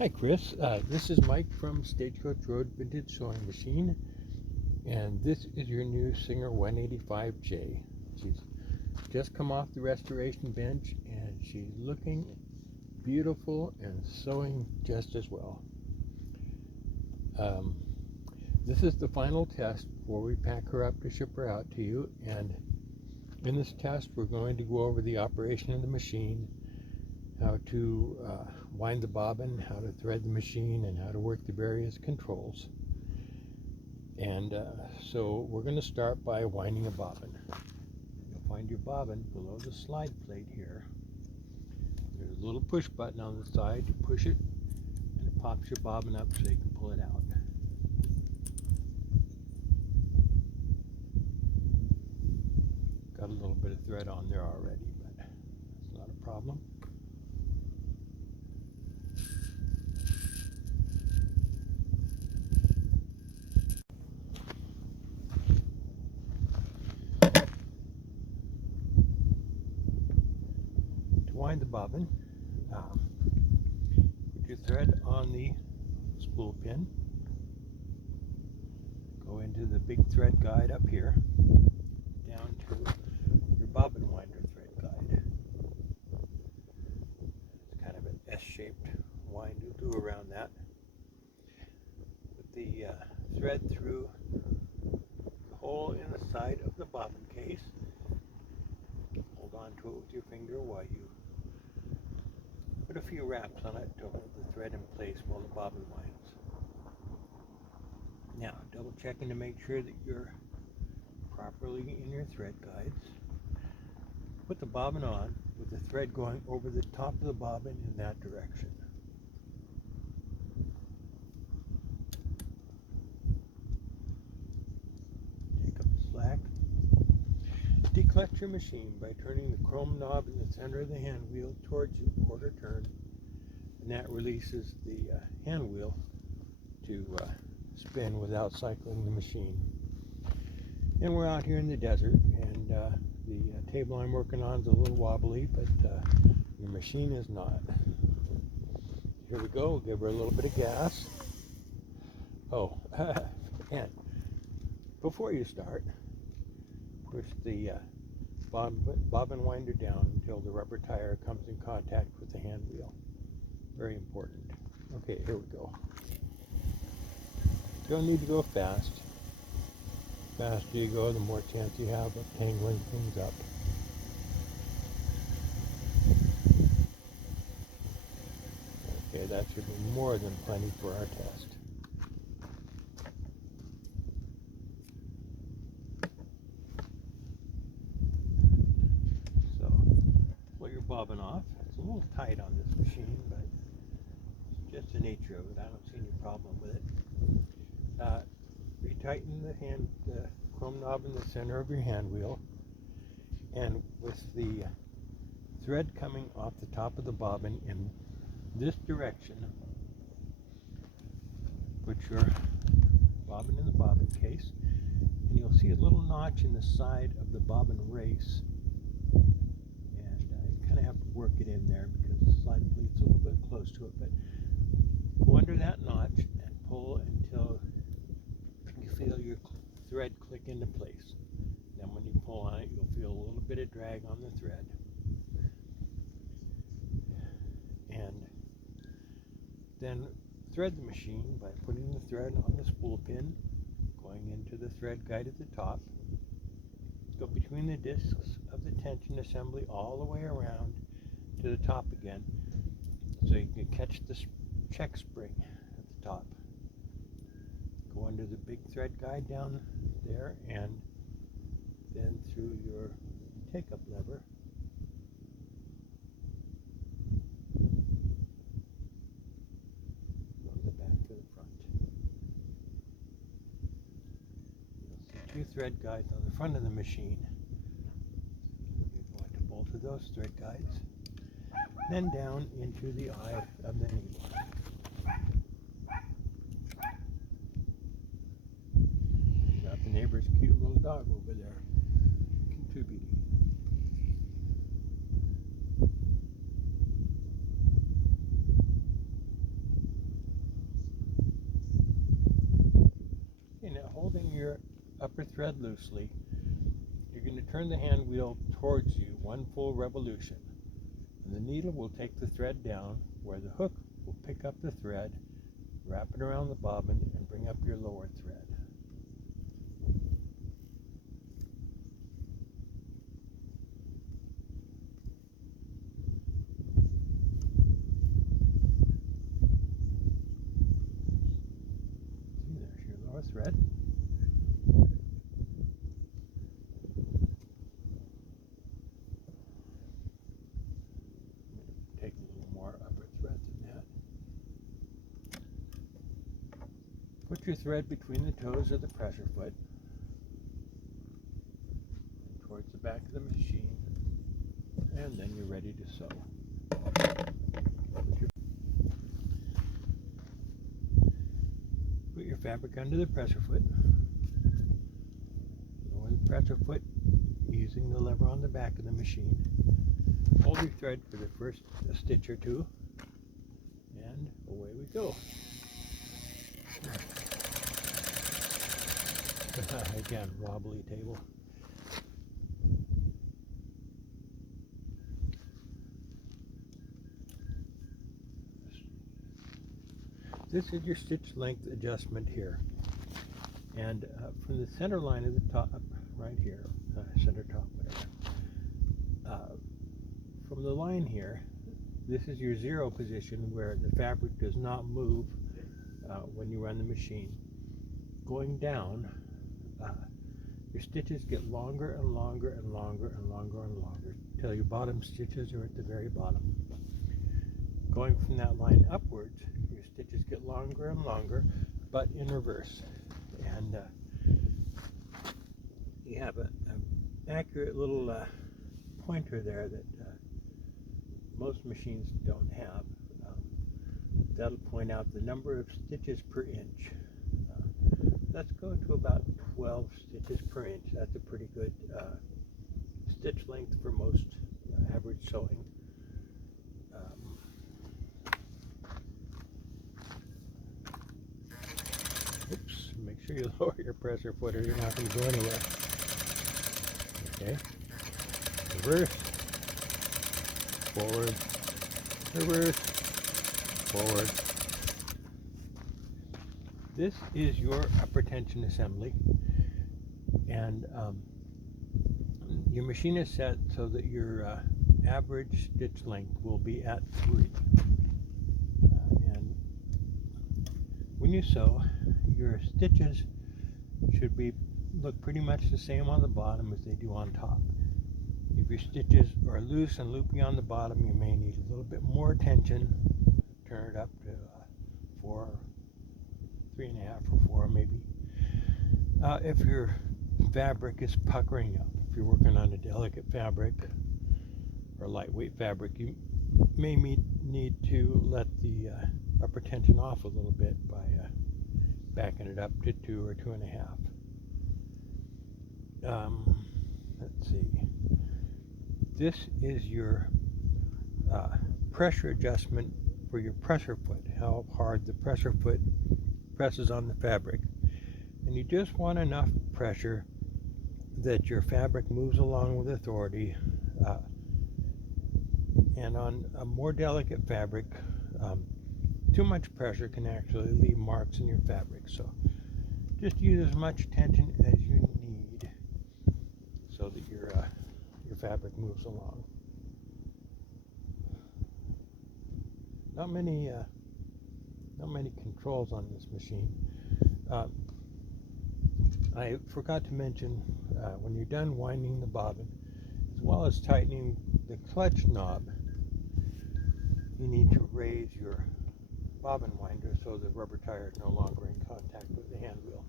Hi Chris, this is Mike from Stagecoach Road Vintage Sewing Machine, and this is your new Singer 185J. She's just come off the restoration bench and she's looking beautiful and sewing just as well. This is the final test before we pack her up to ship her out to you, and in this test we're going to go over the operation of the machine, how to wind the bobbin, how to thread the machine, and how to work the various controls. And so we're going to start by winding a bobbin. You'll find your bobbin below the slide plate here. There's a little push button on the side. You push it and it pops your bobbin up so you can pull it out. Got a little bit of thread on there already, but that's not a problem. To wind the bobbin, put your thread on the spool pin, go into the big thread guide up here, down to your bobbin winder thread guide. It's kind of an S-shaped wind you'll do around that. Put the thread through the hole in the side of the bobbin case. Hold on to it with your finger while you put a few wraps on it to hold the thread in place while the bobbin winds. Now, double checking to make sure that you're properly in your thread guides. Put the bobbin on with the thread going over the top of the bobbin in that direction. Take up the slack. Declutch your machine by turning the chrome knob in the center of the hand wheel towards you a quarter turn, and that releases the hand wheel to spin without cycling the machine. And we're out here in the desert, and the table I'm working on is a little wobbly, but the machine is not. Here we go. Give her a little bit of gas. Oh, and before you start, push the bobbin winder down until the rubber tire comes in contact with the hand wheel. Very important. Okay, here we go. You don't need to go fast. The faster you go, the more chance you have of tangling things up. Okay, that should be more than plenty for our test. So, pull your bobbin off. It's a little tight on this machine, but it's just the nature of it. I don't see any problem with it. Retighten the chrome knob in the center of your hand wheel, and with the thread coming off the top of the bobbin in this direction, put your bobbin in the bobbin case, and you'll see a little notch in the side of the bobbin race, and you kind of have to work it in there because the slide plate's a little bit close to it, but go under that notch and pull until you feel your thread click into place. Then when you pull on it, you'll feel a little bit of drag on the thread. And then thread the machine by putting the thread on the spool pin, going into the thread guide at the top. Go between the discs of the tension assembly all the way around to the top again, so you can catch the check spring at the top. Go under the big thread guide down there, and then through your take-up lever, from the back to the front. You'll see two thread guides on the front of the machine. You're going to bolt of those thread guides, then down into the eye of the needle. Got the neighbor's cute little dog over there contributing. holding your upper thread loosely, you're going to turn the hand wheel towards you one full revolution. And the needle will take the thread down where the hook will pick up the thread, wrap it around the bobbin, and bring up your lower thread. See, there's your lower thread. Take a little more upper thread than that. Put your thread between the toes of the pressure foot towards the back of the machine, and then you're ready to sew. Put your fabric under the pressure foot. Lower the pressure foot using the lever on the back of the machine. Hold your thread for the first stitch or two, and away we go. Again, wobbly table. This is your stitch length adjustment here, and from the center line of the top, right here, center top, whatever. From the line here, this is your zero position where the fabric does not move when you run the machine. Going down, your stitches get longer and longer and longer and longer and longer until your bottom stitches are at the very bottom. Going from that line upwards, your stitches get longer and longer, but in reverse. And you have an accurate little pointer there that most machines don't have. That'll point out the number of stitches per inch. Let's go to about 12 stitches per inch. That's a pretty good stitch length for most average sewing. Oops, make sure you lower your pressure foot or you're not going to go anywhere. Okay, reverse, forward, reverse, forward. This is your upper tension assembly, and your machine is set so that your average stitch length will be at 3. And when you sew, your stitches should look pretty much the same on the bottom as they do on top. If your stitches are loose and loopy on the bottom, you may need a little bit more tension. Turn it up to 4, 3.5 or 4 maybe. If your fabric is puckering up, if you're working on a delicate fabric or lightweight fabric, you may need to let the upper tension off a little bit by backing it up to 2 or 2.5. Let's see. This is your pressure adjustment for your pressure foot, how hard the pressure foot presses on the fabric. And you just want enough pressure that your fabric moves along with authority. And on a more delicate fabric, too much pressure can actually leave marks in your fabric. So just use as much tension as you need so that your fabric moves along. Not many controls on this machine. I forgot to mention, when you're done winding the bobbin, as well as tightening the clutch knob, you need to raise your bobbin winder so the rubber tire is no longer in contact with the hand wheel,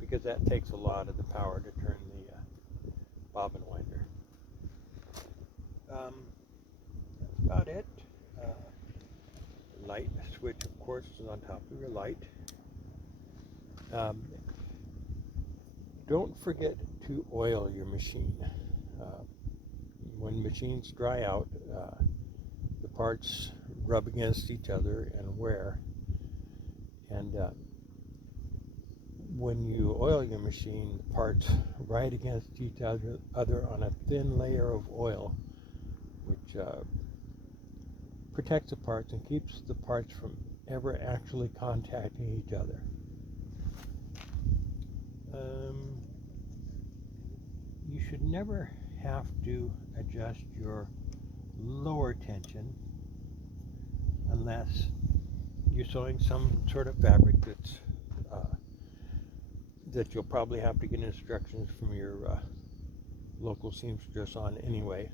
because that takes a lot of the power to turn the bobbin winder. That's about it. Light switch, of course, is on top of your light. Don't forget to oil your machine. When machines dry out, the parts rub against each other and wear. And when you oil your machine, the parts ride against each other on a thin layer of oil, which protects the parts and keeps the parts from ever actually contacting each other. You should never have to adjust your lower tension unless you're sewing some sort of fabric that you'll probably have to get instructions from your local seamstress on anyway.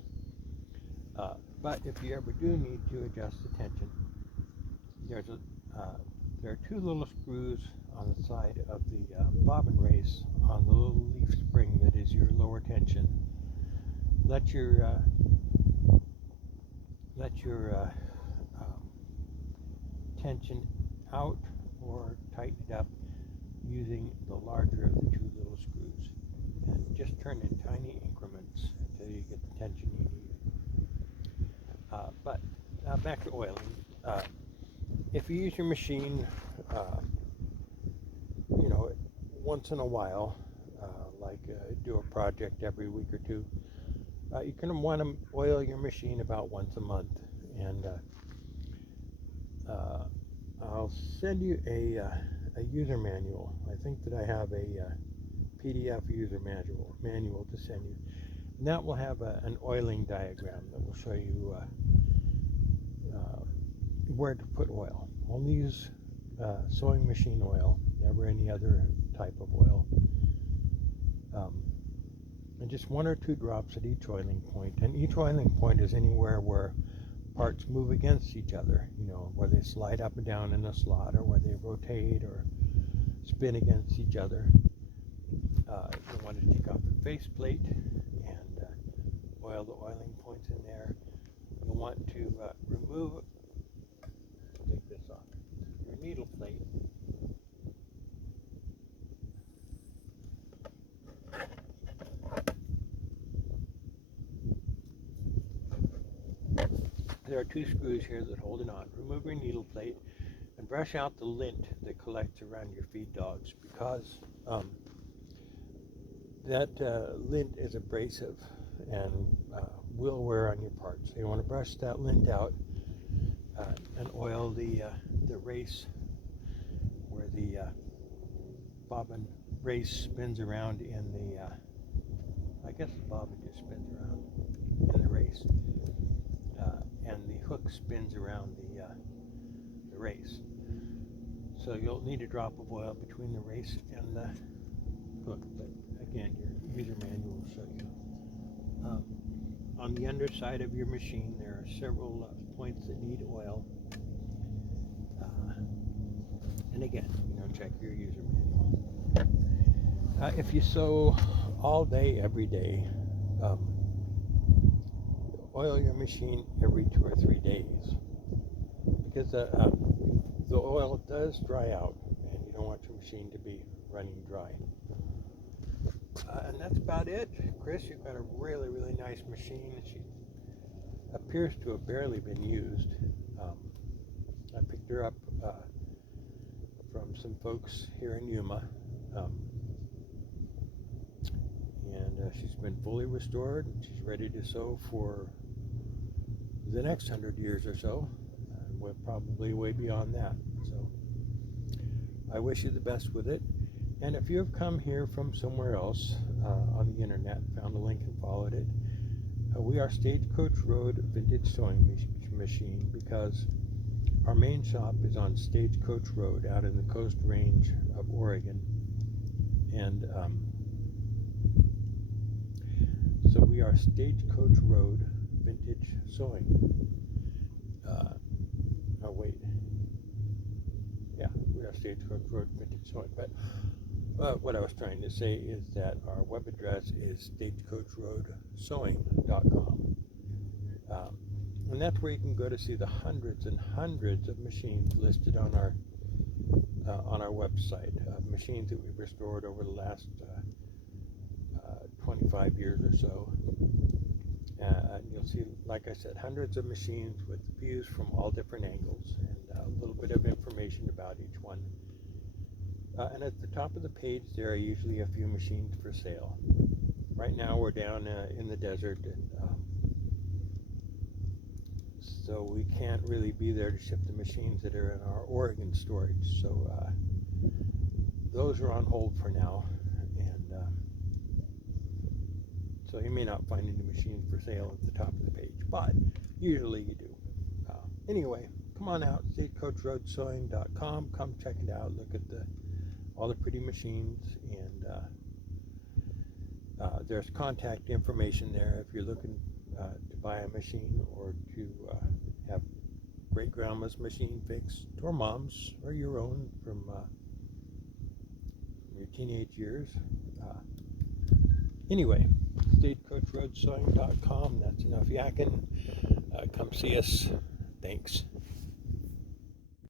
But if you ever do need to adjust the tension, there are two little screws on the side of the bobbin race on the little leaf spring that is your lower tension. Let your tension out or tighten it up using the larger of the two little screws, and just turn in tiny increments until you get the tension you need. But back to oiling. If you use your machine, once in a while, do a project every week or two, you're going to want to oil your machine about once a month. And I'll send you a user manual. I think that I have a PDF user manual to send you. And that will have an oiling diagram that will show you where to put oil. Only use sewing machine oil, never any other type of oil. And just 1 or 2 drops at each oiling point. And each oiling point is anywhere where parts move against each other, where they slide up and down in a slot, or where they rotate or spin against each other. You want to take off the faceplate and oil the oiling points in there. You'll want to take this off your needle plate. There are 2 screws here that hold it on. Remove your needle plate and brush out the lint that collects around your feed dogs, because that lint is abrasive and will wear on your parts. So you want to brush that lint out and oil the race where the bobbin race spins around in the I guess the bobbin just spins around in the race, and the hook spins around the race. So you'll need a drop of oil between the race and the hook, but again, your user manual will show you. On the underside of your machine, there are several points that need oil. And again, check your user manual. If you sew all day, every day, oil your machine every 2 or 3 days, because the oil does dry out, and you don't want your machine to be running dry. And that's about it. Chris, you've got a really, really nice machine. She appears to have barely been used. I picked her up from some folks here in Yuma, and she's been fully restored. She's ready to sew for the next 100 years or so, and we're probably way beyond that. So I wish you the best with it. And if you have come here from somewhere else on the internet, found a link and followed it, we are Stagecoach Road Vintage Sewing Machine, because our main shop is on Stagecoach Road out in the Coast Range of Oregon. And so we are Stagecoach Road Vintage Sewing. We are Stagecoach Road Vintage Sewing. But what I was trying to say is that our web address is stagecoachroadsewing.com. And that's where you can go to see the hundreds and hundreds of machines listed on our website, machines that we've restored over the last 25 years or so. You'll see, like I said, hundreds of machines with views from all different angles, and a little bit of information about each one. And at the top of the page there are usually a few machines for sale. Right now we're down in the desert, and so we can't really be there to ship the machines that are in our Oregon storage. So those are on hold for now, and so you may not find any machines for sale at the top of the page, but usually you do. Anyway, come on out, stagecoachroadsewing.com. Come check it out. Look at all the pretty machines, and there's contact information there if you're looking to buy a machine or to have great grandma's machine fixed, or mom's, or your own from your teenage years. Anyway, stagecoachroadsewing.com. That's enough yakking. Come see us. Thanks.